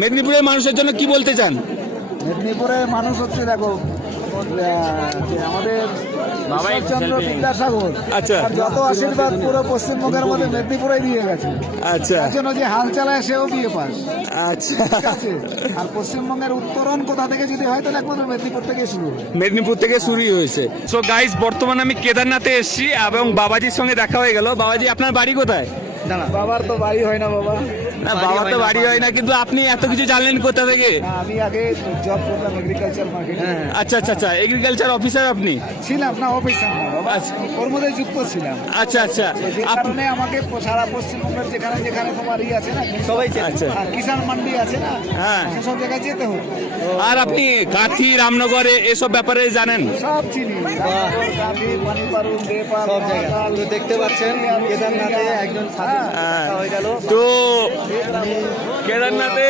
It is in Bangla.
মেদিনীপুরের মানুষের জন্য কি বলতে চান? মেদিনীপুরের মানুষ হচ্ছে দেখো আমাদের ঈশ্বরচন্দ্র বিদ্যাসাগর আচ্ছা। আর যত আশীর্বাদ পুরো পশ্চিমবঙ্গের মধ্যে মেদিনীপুরে দিয়ে গেছে। আচ্ছা তার জন্য যে হাল চালায় সেও বিয়ে পাস। আচ্ছা, ঠিক আছে। আর পশ্চিমবঙ্গের উত্তরণ কোথা থেকে যদি হয় তাহলে একমাত্র মেদিনীপুর থেকে শুরু হয়। মেদিনীপুর থেকে শুরুই হয়েছে। সো গাইস, বর্তমানে আমি কেদারনাথে এসেছি এবং বাবাজির সঙ্গে দেখা হয়ে গেল। বাবাজি, আপনার বাড়ি কোথায়? বাবার তো বাড়ি হয় না বাবা। না, বাবার তো বাড়ি হয় না, কিন্তু আপনি এত কিছু জানলেন কোথা থেকে? আমি আগে জব করতাম এগ্রিকালচার মার্কেটে। আচ্ছা আচ্ছা আচ্ছা, এগ্রিকালচার অফিসার আপনি? ছিলাম না, অফিসার না বাবা, ওর মধ্যে যুক্ত ছিলাম। আচ্ছা আচ্ছা, যে কারণে আমাকে সারা পশ্চিমবঙ্গের যেখানে যেখানে তোমার আছে না সবাই আচ্ছা কিষাণ মান্ডি আছে না, হ্যাঁ, সেসব জায়গায় যেতে হতো। আর আপনি কাঁথি, রামনগরে এসব ব্যাপারে জানেন? সব চিনি, কাঁথি, পানিপারুল, দেপাল, সব জায়গা তো দেখতে পাচ্ছেন কেদারনাথে একজন সাধু হয়ে গেল। তো কেদারনাথে